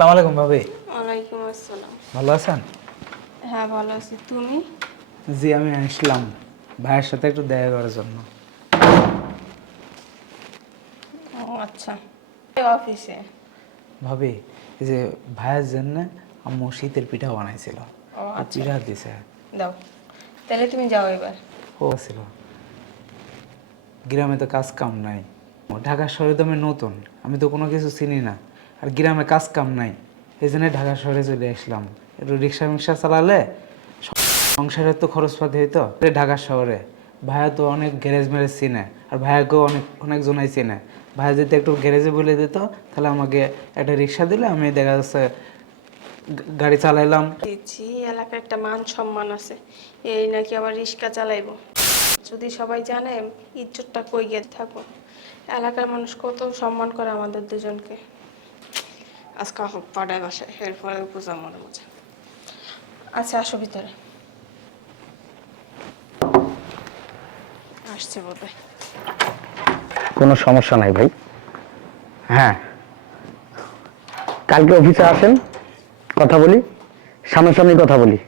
আসসালামু আলাইকুম ভাবি। ওয়ালাইকুম আসসালাম। ভালো আছেন? হ্যাঁ ভালো আছি। তুমি? জি আমি আসলাম। ভাইয়ের সাথে একটু দেখা করার জন্য। ও আচ্ছা। অফিসে? ভাবি এই যে ভাইয়ের জন্য আম্মু শীতের পিঠা বানাইছিল। ও আর পিঠা দিছে। দাও। তাহলে তুমি যাও এবার। ও ছিল। গ্রামে তো কাজ কাম নাই। ঢাকা শহরে তো আমি নতুন। আমি তো কোনো কিছু চিনি না। আর গ্রামে কাজ কাম নাই। এই জন্য ঢাকা শহরে চলে আসলাম। একটু রিক্সা মিক্সা চালালে সংসারের তো খরচপাতি হইতো। ঢাকা শহরে। ভাইয়া তো অনেক গ্যারেজ ম্যারেজ চিনে, আর ভাইয়াকেও অনেক অনেকজনাই চিনে। ভাইয়া যদি একটু গ্যারেজে বলে দিত, তাহলে আমাকে একটা রিক্সা দিলে আমি দেখা যাচ্ছে গাড়ি চালাইলাম। দিচ্ছি এলাকার একটা মান সম্মান আছে। এই নাকি আবার রিক্সা চালাইবো। যদি সবাই জানে, ইজ্জতটা কই গিয়ে থাকো এলাকার মানুষ কত সম্মান করে আমাদের দুজনকে। আজকে হোক পাড়ায় বাসায় এরপরে পূজা মনে মজা আচ্ছা আসো ভিতরে। আসছে বোধ কোনো সমস্যা নাই ভাই। হ্যাঁ। কালকে অফিসে আসেন কথা বলি সামনাসামনি কথা বলি।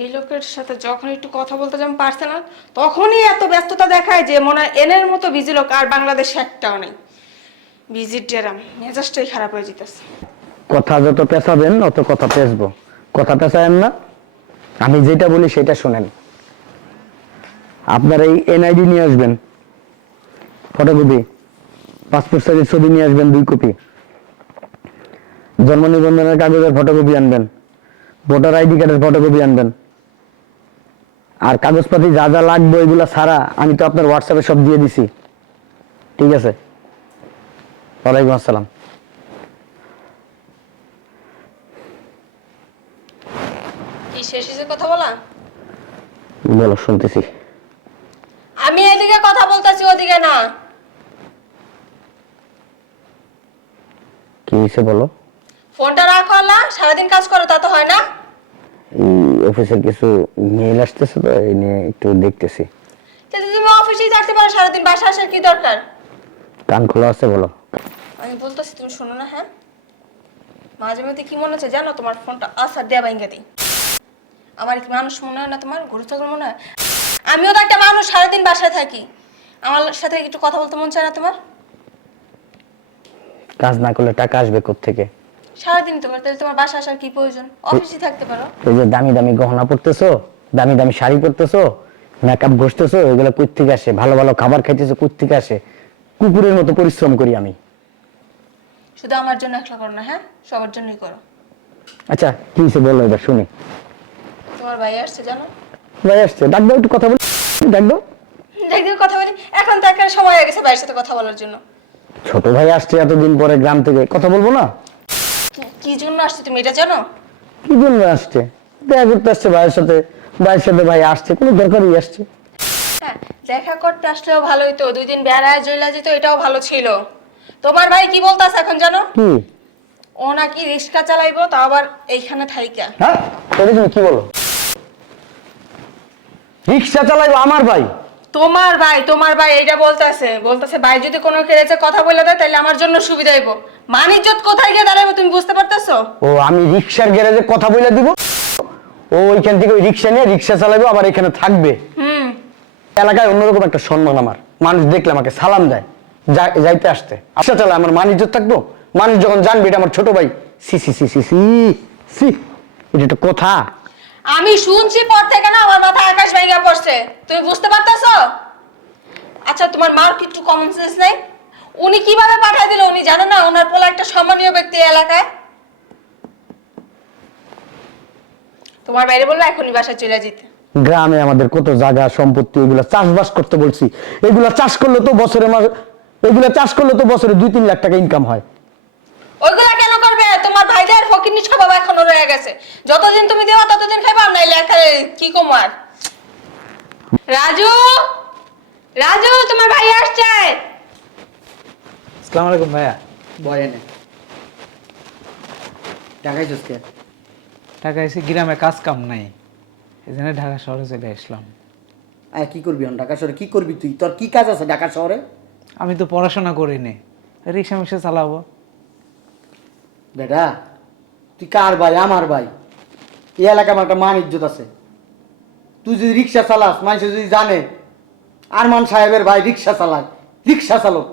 এই লোকের সাথে যখন একটু কথা বলতে যাম পার্সোনাল তখনই এত ব্যস্ততা দেখায় যে মনে হয় এনের মতো বিজি লোক আর বাংলাদেশে একটাও নেই। বিজির ডেরাম মেজাজটাই খারাপ হয়ে যেতেছে। কথা যত পেঁচাবেন, অত কথা পেঁচবো। কথা পেঁচায়েন না। আমি যেটা বলি সেটা শুনেন। আপনার এই এনআইডি নিয়ে আসবেন। ফটোকপি। পাসপোর্ট সাইজের ছবি নিয়ে আসবেন, দুই কপি। জন্ম নিবন্ধনের কাগজের ফটোকপি আনবেন। ভোটার আইডি কার্ডের ফটোকপি আনবেন। আর কাগজপাতি যা যা লাগবে ওইগুলো ছাড়া আমি তো আপনার হোয়াটসঅ্যাপে সব দিয়ে দিছি। ঠিক আছে? ওয়ালাইকুম আসসালাম। কি শেষ কথা বলা? বলো শুনতেছি। আমি এদিকে কথা বলতেছি ওদিকে না। কি হয়েছে বলো? ফোনটা রাখো আল্লাহ সারাদিন কাজ করো তা তো হয় না। এই অফিসের কিছু মেল আসতেছে তো এই নিয়ে একটু দেখতেছি। তাহলে তুমি অফিসেই থাকতে পারো সারাদিন বাসা আসার কি দরকার? কান খোলা আছে বলো। আমি বলতেছি তুমি শোনো না হ্যাঁ? মাঝে মধ্যে কি মনে হচ্ছে জানো? তোমার ফোনটা আসার দেয়া বাইঙ্গা দিই। আমার কি মানুষ মনে হয় না তোমার? গরু ছাগল মনে হয়? আমিও তো একটা মানুষ সারাদিন বাসায় থাকি। আমার সাথে একটু কথা বলতে মন চায় না তোমার? কাজ না করলে টাকা আসবে থেকে সারাদিন তোমার তাহলে তোমার বাসা আসার কি প্রয়োজন? অফিসে থাকতে পারো। এই যে দামি দামি গহনা পরতেছো দামি দামি শাড়ি পরতেছো মেকআপ ঘষতেছো এগুলো কই থেকে আসে? ভালো ভালো খাবার খাইতেছো কই থেকে আসে? কুকুরের মতো পরিশ্রম করি আমি। শুধু আমার জন্য একলা করো না হ্যাঁ? সবার জন্যই করো। আচ্ছা কি হয়েছে বলো এবার শুনি। তোমার ভাই আসছে জানো? ভাই আসছে ডাকবো একটু কথা বলি ডাকবো দেখবে কথা বলি। এখন তার কাছে সময় হয়ে গেছে ভাইয়ের সাথে কথা বলার জন্য। ছোট ভাই আসছে এতদিন পরে গ্রাম থেকে কথা বলব না? কি- জন্য আসছে তুমি এটা জানো? কি জন্য আসছে? দেখা করতে আসছে ভাইয়ের সাথে ভাইয়ের সাথে ভাই আসছে কোনো দরকারই আসছে। হ্যাঁ দেখা করতে আসলেও ভালোই তো দুই দিন বেড়ায় জইলা যেত এটাও ভালো ছিল। তোমার ভাই কি বলতাছে এখন জানো? কি? ও নাকি রিক্সা চালাইবো তা আবার এইখানে থাইকা। হ্যাঁ? এটা তুমি কি বলো? রিক্সা চালাইবো আমার ভাই। তোমার ভাই তোমার ভাই এইটা বলতাছে। বলতাছে ভাই যদি কোনো কেড়েছে কথা বলে দেয় তাহলে আমার জন্য সুবিধা হইব। মান ইজ্জত কোথায় গিয়ে দাঁড়াবো তুমি বুঝতে পারতেছো? ও আমি রিক্সার গ্যারেজে কথা বলে দিব। ও ওইখান থেকে ওই রিক্সা নিয়ে রিক্সা চালাইবো আবার এখানে থাকবে। হুম। এলাকায় অন্যরকম একটা সম্মান আমার। মানুষ দেখলে আমাকে সালাম দেয়। যাইতে আসতে। আশা চালায় আমার মান ইজ্জত থাকব? মানুষ যখন জানবে এটা আমার ছোট ভাই। সি সি সি সি সি সি। এটা একটা কথা। আমি শুনছি পর থেকে না আমার মাথায় আকাশ ভেঙে পড়ছে। তুমি বুঝতে পারতেছো? আচ্ছা তোমার মার কি একটু কমন সেন্স নাই? উনি কীভাবে পাঠায় দিল উনি জানে না? ওনার পোলা একটা সম্মানীয় ব্যক্তি এলাকায়। তোমার বাইরে বলল এখনই বাসায় চলে যেতে। গ্রামে আমাদের কত জায়গা সম্পত্তি এগুলা চাষবাস করতে বলছি। এগুলা চাষ করলে তো বছরে মাস- এগুলা চাষ করলে তো বছরে দুই তিন লাখ টাকা ইনকাম হয়। ওইগুলা কেন করবে? তোমার ভাইদের ফকিরনি স্বভাব এখনও রয়ে গেছে। যতদিন তুমি দেওয়া ততদিন খাইবা নাইলে একারে কি কমার রাজু! রাজু তোমার ভাই আসছে। আসসালামু আলাইকুম ভাইয়া। চসকে ঢাকা এসে গ্রামে কাজ কাম নাই। এই জন্য ঢাকা শহরে চলে আসলাম। আয় কি করবি এখন? ঢাকা শহরে কি করবি তুই? তোর কি কাজ আছে ঢাকা শহরে? আমি তো পড়াশোনা করিনি। রিক্সা মিক্সা চালাবো। বেটা তুই কার ভাই? আমার ভাই। এই এলাকায় আমার একটা মান ইজ্জত আছে। তুই যদি রিক্সা চালাস মানুষ যদি জানে আরমান সাহেবের ভাই রিক্সা চালাক রিক্সা চালক।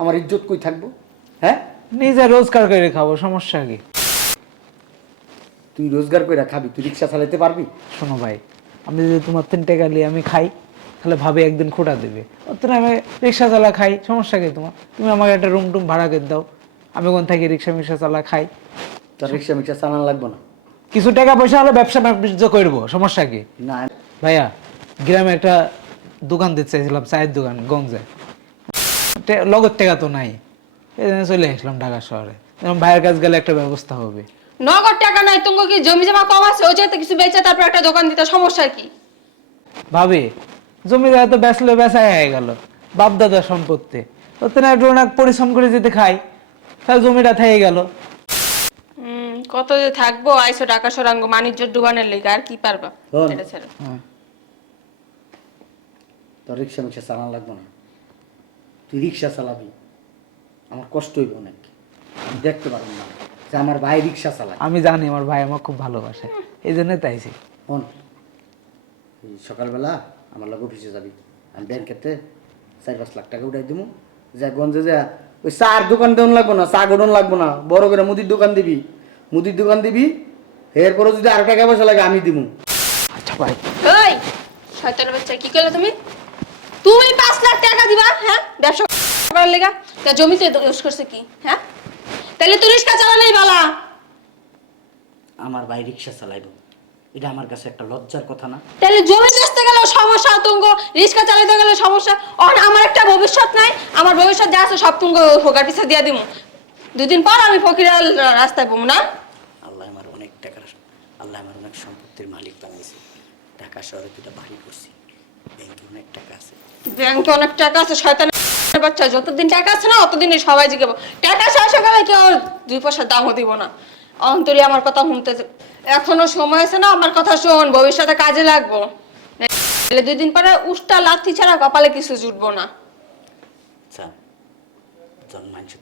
আমার ইজ্জত কই থাকব? হ্যাঁ? নিজে রোজগার করে খাব সমস্যা কি? তুই রোজগার করে খাবি তুই রিক্সা চালাতে পারবি? শোনো ভাই আমি যদি তোমার তিন টাকা নিয়ে আমি খাই তাহলে ভাবে একদিন খোটা দেবে। অত আমি রিক্সা চালা খাই সমস্যা কি তোমার? তুমি আমাকে একটা রুম টুম ভাড়া করে দাও। আমি ওখান থাকি রিক্সা মিক্সা চালা খাই। তোর রিক্সা মিক্সা চালানো লাগবে না। কিছু টাকা পয়সা হলে ব্যবসা বাণিজ্য করব সমস্যা কি? না। ভাইয়া গ্রামে একটা দোকান দিতে চাইছিলাম চায়ের দোকান গঞ্জে। লগত টাকা তো নাই। এই জন্য চলে আসলাম ঢাকা শহরে। ভাইয়ের কাছে গেলে একটা ব্যবস্থা হবে। নগদ টাকা নাই তোমাকে কি জমি জমা কম আছে? ওই জায়গাতে কিছু বেচে তারপর একটা দোকান দিতে সমস্যা কি? ভাবি জমি জায়গা তো বেচলে বেচাই হয়ে গেল। বাপ দাদার সম্পত্তি। ওতে না একটু অনেক পরিশ্রম করে যদি খাই তাহলে জমিটা থেকে গেল। কত যে থাকব আইসো টাকা সরাঙ্গ বাণিজ্য ডুবানের লেগে আর কি পারবা? এটা ছেড়ে। তোর রিক্সা মিক্সা চালান লাগবো না। তুই রিক্সা চালাবি। আমার কষ্ট হইব অনেক। আমি দেখতে পারব না যে আমার ভাই রিক্সা চালায়। আমি জানি আমার ভাই আমার খুব ভালোবাসে। এই জন্যই তাইছি এই সকালবেলা আমার লোক অফিসে যাবি। আমি ব্যাংকেতে চার পাঁচ লাখ টাকা উঠাই দিবো যা গঞ্জে যা ওই চার দোকান দেওয়ান লাগবো না চা গোডন লাগবো না। বড় করে মুদির দোকান দিবি। মুদির দোকান দিবি এরপরে যদি আরও টাকা পয়সা লাগে আমি দিব আচ্ছা ভাই এই শয়তানের বাচ্চা কি করলে তুমি? তুমি পাঁচ লাখ টাকা দিবা হ্যাঁ? ব্যবসা করার লেগা? তা জমিতে দোষ করছে কি হ্যাঁ? তাহলে তুই রিক্সা চালালেই বালা। আমার ভাই রিক্সা চালাইব। এটা আমার কাছে একটা লজ্জার কথা না। তাহলে জমি বেচতে গেলে সমস্যা আতঙ্ক রিক্সা চালাতে গেলে সমস্যা। অন আমার একটা ভবিষ্যৎ নাই আমার ভবিষ্যৎ যা আছে সব তুমি ফোকার পিছা দিয়ে দিব দুদিন পর আমি ফকিরাল রাস্তায় পড়ব না? আল্লাহ আমার অনেক টাকার আল্লাহ আমার অনেক সম্পত্তির মালিক বানিয়েছে ঢাকা শহরে দুটা বাড়ি করছি ব্যাংকে অনেক টাকা আছে। ব্যাংকে অনেক টাকা আছে শয়তানের বাচ্চা যতদিন টাকা আছে না অতদিনই সবাই জিজ্ঞাবো টাকা শেষ হয়ে গেলে কেউ দুই পয়সার দামও দিব না। অন্তরি আমার কথা শুনতে এখনও সময় আছে না? আমার কথা শোন ভবিষ্যতে কাজে লাগবো। নাহলে দুই দিন পরে উষ্টা লাথি ছাড়া কপালে কিছু জুটবো না। আচ্ছা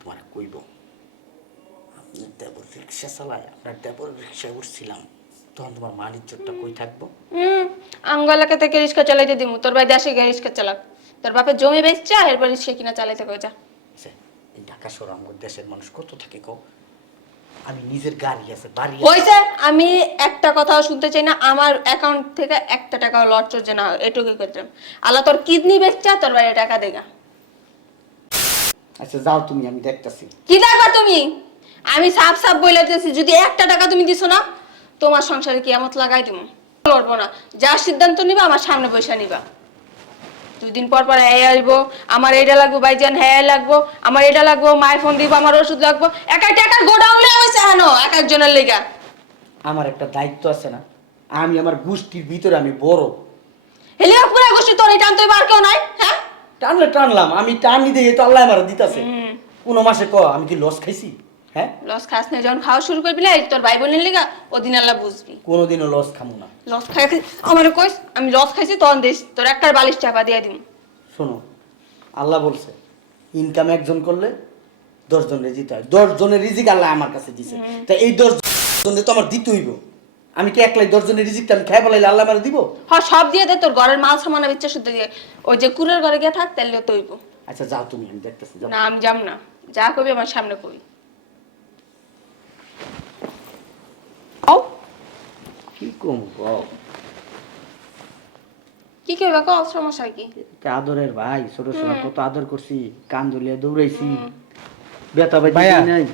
তোমার কইব। আপনি দেবর রিক্সা চালায় আপনার দেবর রিক্সা উঠছিলাম। তখন তোমার ইজ্জতটা কই থাকব? হুম আঙ্গ এলাকা থেকে রিক্সা চালাইতে দিমু। তোর ভাই দেশে গিয়ে রিক্সা চালাক। তোর বাপের জমি বেচছে এরপর সে কিনা চালাইতে কই যা আচ্ছা, এই ঢাকা শহর দেশের মানুষ কত থাকে কও? আমি নিজের গাড়ি আছে বাড়ি আমি একটা কথাও শুনতে চাই না আমার অ্যাকাউন্ট থেকে একটা টাকাও না এটুকুই করতাম। আল্লাহ তোর কিডনি বেচছে তোর বাইরে টাকা দেগা। আচ্ছা যাও তুমি আমি দেখতাছি। কি দেখো তুমি? আমি সাফ সাফ বলে দিতেছি যদি একটা টাকা তুমি দিছো না তোমার সংসারে কিয়ামত লাগাই দিব লড়বো না। যা সিদ্ধান্ত নিবা আমার সামনে বসে নিবা। দুই দিন পর পর হ্যাঁ আসব। আমার এটা লাগবো ভাইজান হ্যাঁ লাগবো। আমার এটা লাগবো মায়ের ফোন দিব আমার ওষুধ লাগবো। এক একটা টাকার গোডাউন লেগে হয়েছে হানো এক একজনের লেগা। আমার একটা দায়িত্ব আছে না আমি আমার গোষ্ঠীর ভিতরে আমি বড়। হেলিয়া পুরা গোষ্ঠী তোর এটা আনতে আর কেউ নাই হ্যাঁ? টানলে টানলাম আমি টান নিতে তো আল্লাহ আমার দিতাছে। কোনো মাসে ক আমি কি লস খাইছি? হ্যাঁ? লস খাস না যখন খাওয়া শুরু করবি না এই তোর ভাই বোনের লেগা ওদিন আল্লাহ বুঝবি। কোনোদিনও লস খামো না। লস খাই আমার কইস আমি লস খাইছি তখন দিস তোর একটা বালিশ চাপা দিয়ে দিম। শোনো আল্লাহ বলছে ইনকাম একজন করলে দশ জন রিজিক হয়। দশ জনের রিজিক আল্লাহ আমার কাছে দিছে। তা এই দশ জনের তো আমার দিতে হইব। আমি কি একলাই দশ জনের রিজিকটা আমি খাই বলাইলে আল্লাহ আমার দিব? হ সব দিয়ে দে তোর ঘরের মাল সামানা ইচ্ছা শুদ্ধ দিয়ে। ওই যে কুরের ঘরে গিয়ে থাক তাহলে তৈব আচ্ছা যাও তুমি আমি দেখতেছি যাও। না আমি যাম না। যা কবি আমার সামনে কবি। ও কি কম কও? কি কও সমস্যা কি? আদরের ভাই ছোট সময় কত আদর করছি কান দৌড়াইছি। বেতা ভাই ভাইয়া। নাই।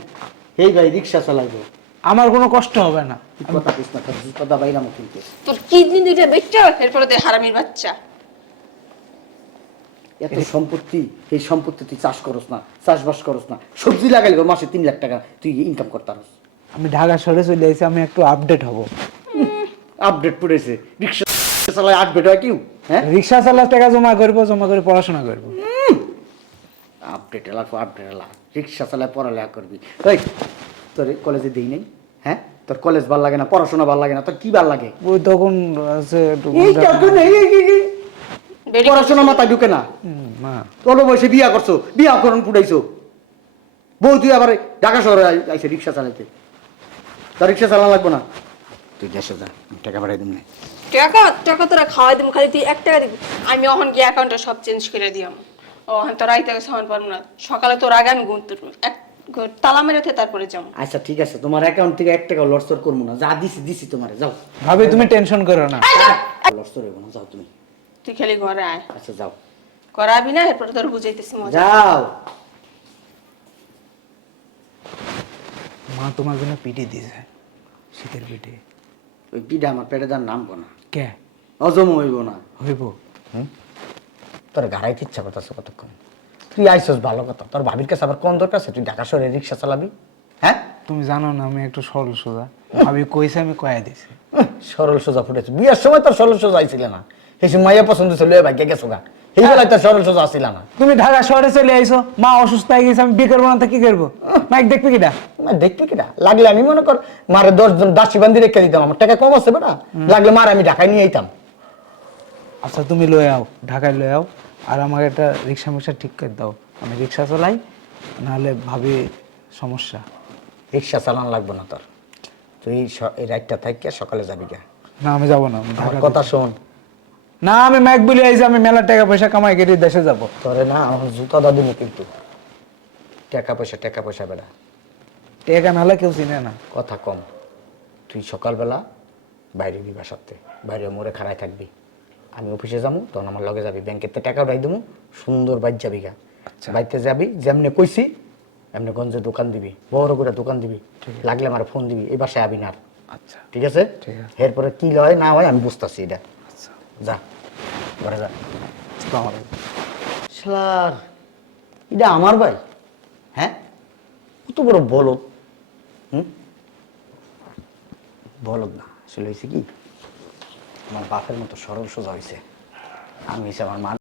এই ভাই রিক্সা চালাইবো। আমার কোনো কষ্ট হবে না। কথা কইস না কথা বাইরামো কিন্তু তোর কিডনি দুইটা বেচটা এরপরে দে হারামির বাচ্চা। এত সম্পত্তি এই সম্পত্তি তুই চাষ করস না চাষবাস করস না। সবজি লাগাইলে মাসে তিন লাখ টাকা তুই ইনকাম করতারস। আমি ঢাকা শহরে চলে এসেছি আমি একটু আপডেট হব। আপডেট পড়েছে রিক্সা চালায় আপডেট হয় কেউ? হ্যাঁ? রিক্সা চালার টাকা জমা করব জমা করে পড়াশোনা করব। আপডেট এলা আপডেট এলা রিক্সা চালায় পড়ালেখা করবি। ওই তোর কলেজে দিই নাই? হ্যাঁ? তোর কলেজ ভালো লাগে না পড়াশোনা ভালো লাগে না তোর কি ভালো লাগে? ওই তখন। পড়াশোনা মাথায় ঢুকে না। অল্প বয়সে বিয়া করছ বিয়া করুন পুড়াইছো বউ তুই আবার ঢাকা শহরে আই- আইসে রিক্সা চালাইতে। তোর রিক্সা চালানো লাগবো না। তুই দেশে যা টাকা পাঠাই না। টাকা টাকা তোরা খাওয়াই দিম খালি তুই এক টাকা দিবি। আমি ওখান গিয়ে অ্যাকাউন্টে সব চেঞ্জ করে দিয়াম। ওখান তোর আইতে গেছে হন পারব না। সকালে তোর আগে আমি তুলবো। এক তালা মেরেতে তারপরে যাব। আচ্ছা ঠিক আছে। তোমার অ্যাকাউন্ট থেকে এক টাকা লড়সর করব না। যা দিছি দিছি তোমারে যাও। ভাবি তুমি টেনশন করো না। লড়সর হইব না যাও তুমি। তুই খালি ঘরে আয়। আচ্ছা যাও। করাবি না এরপরে তোর বুঝাইতেছি মজা। যাও। মা তোমার জন্য পিঠে দিয়েছে শীতের পিঠে। ওই পিঠা আমার পেটে যার নামবো না। কে? অজম হইব না। হইব। তোর গাড়াইতে ইচ্ছা করতেছে কতক্ষণ? তুই আইসস ভালো কথা। তোর ভাবির কাছে আবার কোন দরকার আছে? তুই ঢাকা শহরে রিক্সা চালাবি? হ্যাঁ? তুমি জানো না আমি একটু সরল সোজা। ভাবি কইছে আমি কয়া দিছি। সরল সোজা ফুটেছে। বিয়ের সময় তোর সরল সোজা আইছিল না। সেই মাইয়া পছন্দ ছিল ভাগ্যে গেছো গা। তোর সরল সোজা না। তুমি ঢাকা শহরে চলে আইছো মা অসুস্থ হয়ে গেছে আমি বিয়ে করব না তো কি করব? মাইক দেখবি কিটা না দেখবি কিটা লাগলে আমি মনে কর মারে দাসী বান্ধি রেখে দিতাম আমার টাকা কম আছে বেটা। লাগলে মার আমি ঢাকায় নিয়ে আইতাম। আচ্ছা তুমি লয়ে আও ঢাকায় লয়ে আও আর আমাকে একটা রিক্সা মিক্সা ঠিক করে দাও। আমি রিক্সা চালাই নাহলে ভাবি সমস্যা। রিক্সা চালান লাগবে না তোর। তুই এই রাইটটা থাকিয়া সকালে যাবি গা না আমি যাব না আমার কথা শোন। না আমি ম্যাক বলে আইছি আমি মেলা টাকা পয়সা কামাই করে দেশে যাব। তোরে না আমার জুতা দাও দিবি কিন্তু টাকা পয়সা টাকা পয়সা বেড়া। টাকা নাহলে কেউ চিনে না। কথা কম। তুই সকালবেলা বাইরে দিবা সাথে বাইরে মোড়ে খাড়ায় থাকবি। আমি অফিসে যাব তখন আমার লগে যাবি। ব্যাংকের তো টাকা উঠাই দেবো সুন্দর বাইর যাবি গা। বাইতে যাবি যেমনি কইছি এমনি গঞ্জে দোকান দিবি। বড় করে দোকান দিবি। লাগলে আমার ফোন দিবি। এই বাসায় আবি না। আচ্ছা। ঠিক আছে? এরপরে কি হয় না হয় আমি বুঝতেছি এটা। আচ্ছা যা ঘরে যা। আসসালামু আলাইকুম। শালার এটা আমার ভাই? হ্যাঁ? কত বড় বলদ হুম? বলদ না আসলে হয়েছে কি? আমার বাপের মতো সরল সোজা হয়েছে। আমি হয়েছে আমার মা